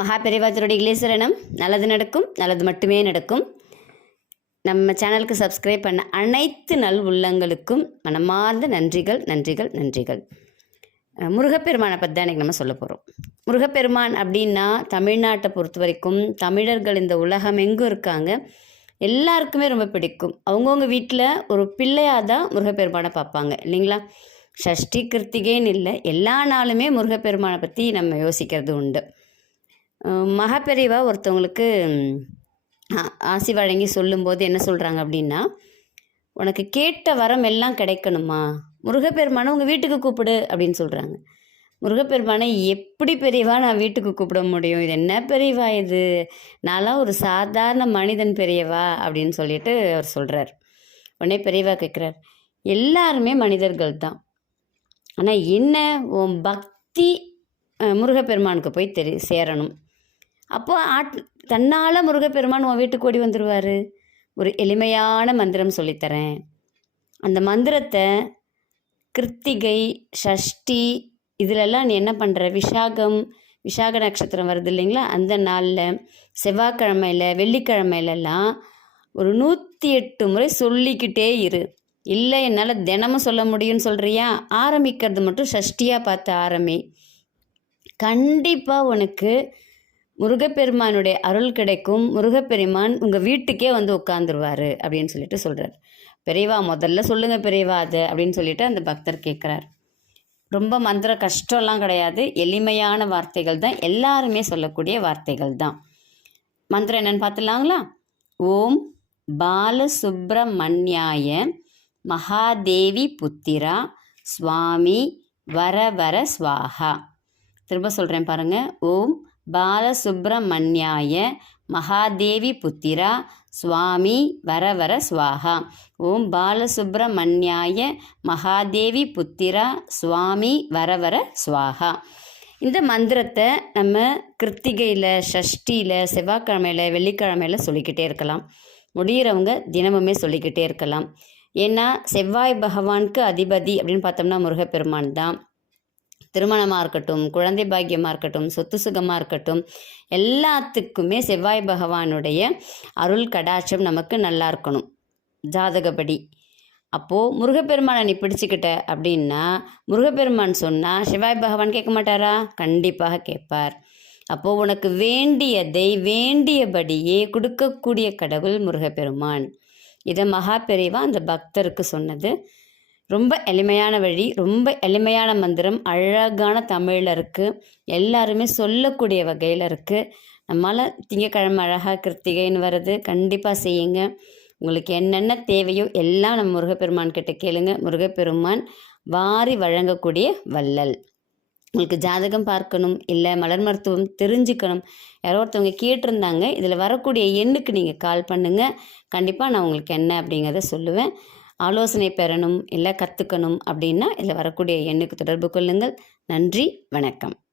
மகா பெரிவாச்சருடைய இலேசரணம் நல்லது நடக்கும். நல்லது மட்டுமே நடக்கும். நம்ம சேனலுக்கு சப்ஸ்கிரைப் பண்ண அனைத்து நல் உள்ளங்களுக்கும் மனமார்ந்த நன்றிகள் நன்றிகள் நன்றிகள். முருகப்பெருமானை பற்றி தான் இன்றைக்கி நம்ம சொல்ல போகிறோம் முருகப்பெருமான் அப்படின்னா தமிழ்நாட்டை பொறுத்த வரைக்கும் தமிழர்கள் இந்த உலகம் எங்கும் இருக்காங்க? எல்லாருக்குமே ரொம்ப பிடிக்கும். அவங்கவுங்க வீட்டில் ஒரு பிள்ளையாக தான் முருகப்பெருமானை பார்ப்பாங்க. இல்லைங்களா? ஷஷ்டி கிருத்திகேன்னு இல்லை. எல்லா நாளுமே முருகப்பெருமானை பற்றி நம்ம யோசிக்கிறது உண்டு. மகாபெரிவா ஒருத்தவங்களுக்கு ஆசி வழங்கி சொல்லும்போது என்ன சொல்கிறாங்க அப்படின்னா உனக்கு கேட்ட வரம் எல்லாம் கிடைக்கணுமா? முருகப்பெருமானை உங்கள் வீட்டுக்கு கூப்பிடு அப்படின்னு சொல்கிறாங்க முருகப்பெருமானை எப்படி பெரியவா நான் வீட்டுக்கு கூப்பிட முடியும்? இது என்ன பெரியவா இது? நான்லாம் ஒரு சாதாரண மனிதன் பெரியவா அப்படின்னு சொல்லிட்டு அவர் சொல்கிறார் உடனே பெரியவா கேட்குறார் எல்லாருமே மனிதர்கள் தான் ஆனால் என்ன? உன் பக்தி முருகப்பெருமானுக்கு போய் தெரி சேரணும். அப்போ ஆட் தன்னால் முருகப்பெருமான் உன் வீட்டுக்கு ஓடி வந்துடுவார் ஒரு எளிமையான மந்திரம் சொல்லித்தரேன். அந்த மந்திரத்தை கிருத்திகை ஷஷ்டி இதிலெல்லாம் நீ என்ன பண்ணுற விஷாகம் விஷாக நட்சத்திரம் வருது இல்லைங்களா? அந்த நாளில் செவ்வாய்க்கிழமையில் வெள்ளிக்கிழமையிலலாம் ஒரு நூற்றி எட்டு முறை சொல்லிக்கிட்டே இரு. இல்லை என்னால் தினமும் சொல்ல முடியும்னு சொல்கிறியா ஆரம்பிக்கிறது மட்டும் ஷஷ்டியாக பார்த்து ஆரம்பி. கண்டிப்பாக உனக்கு முருகப்பெருமானுடைய அருள் கிடைக்கும். முருகப்பெருமான் உங்கள் வீட்டுக்கே வந்து உட்காந்துருவார் அப்படின்னு சொல்லிட்டு சொல்கிறார் பெரியவா முதல்ல சொல்லுங்கள் பெரியவா அது அப்படின்னு சொல்லிட்டு அந்த பக்தர் கேட்குறார் ரொம்ப மந்திர கஷ்டம்லாம் கிடையாது. எளிமையான வார்த்தைகள் தான். எல்லாருமே சொல்லக்கூடிய வார்த்தைகள் தான். மந்திரம் என்னன்னு பார்த்துலாங்களா ஓம் பாலசுப்ரமணியாய மகாதேவி புத்திரா சுவாமி வர வர ஸ்வாஹா திரும்ப சொல்கிறேன் பாருங்கள் ஓம் பாலசுப்ரமணியாய மகாதேவி புத்திரா சுவாமி வரவர சுவாகா. ஓம் பாலசுப்ரமணியாய மகாதேவி புத்திரா சுவாமி வரவர சுவாகா. இந்த மந்திரத்தை நம்ம கிருத்திகையில் ஷஷ்டியில் செவ்வாய்க்கிழமையில் வெள்ளிக்கிழமையில் சொல்லிக்கிட்டே இருக்கலாம். முடிகிறவங்க தினமுமே சொல்லிக்கிட்டே இருக்கலாம். ஏன்னா செவ்வாய் பகவானுக்கு அதிபதி அப்படின்னு பார்த்தோம்னா முருகப்பெருமான் தான். திருமணமாக இருக்கட்டும் குழந்தை பாக்கியமாக இருக்கட்டும் சொத்து சுகமாக இருக்கட்டும் எல்லாத்துக்குமே செவ்வாய் பகவானுடைய அருள் கடாட்சம் நமக்கு நல்லா இருக்கணும். ஜாதகப்படி. அப்போது முருகப்பெருமானை நீ பிடிச்சிக்கிட்ட அப்படின்னா முருகப்பெருமான் சொன்னால் செவ்வாய் பகவான் கேட்க மாட்டாரா? கண்டிப்பாக கேட்பார். அப்போது உனக்கு வேண்டியதை வேண்டியபடியே கொடுக்கக்கூடிய கடவுள் முருகப்பெருமான். இதை மகா அந்த பக்தருக்கு சொன்னது. ரொம்ப எளிமையான வழி ரொம்ப எளிமையான மந்திரம் அழகான தமிழில் இருக்குது எல்லாருமே சொல்லக்கூடிய வகையில் இருக்குது நம்மளால் திங்கக்கிழமை அழகாக கிருத்திகைன்னு வருது கண்டிப்பாக செய்யுங்க. உங்களுக்கு என்னென்ன தேவையோ எல்லாம் நம்ம முருகப்பெருமான் கிட்ட கேளுங்க. முருகப்பெருமான் வாரி வழங்கக்கூடிய வள்ளல். உங்களுக்கு ஜாதகம் பார்க்கணும் இல்லை மலர் மருத்துவம் தெரிஞ்சுக்கணும். யாரோ ஒருத்தவங்க கேட்டிருந்தாங்க இதில் வரக்கூடிய எண்ணுக்கு நீங்கள் கால் பண்ணுங்கள் கண்டிப்பாக நான் உங்களுக்கு என்ன அப்படிங்கிறத சொல்லுவேன். ஆலோசனை பெறணும் இல்லை கற்றுக்கணும் அப்படின்னா இதில் வரக்கூடிய எண்ணுக்கு தொடர்பு கொள்ளுங்கள். நன்றி வணக்கம்.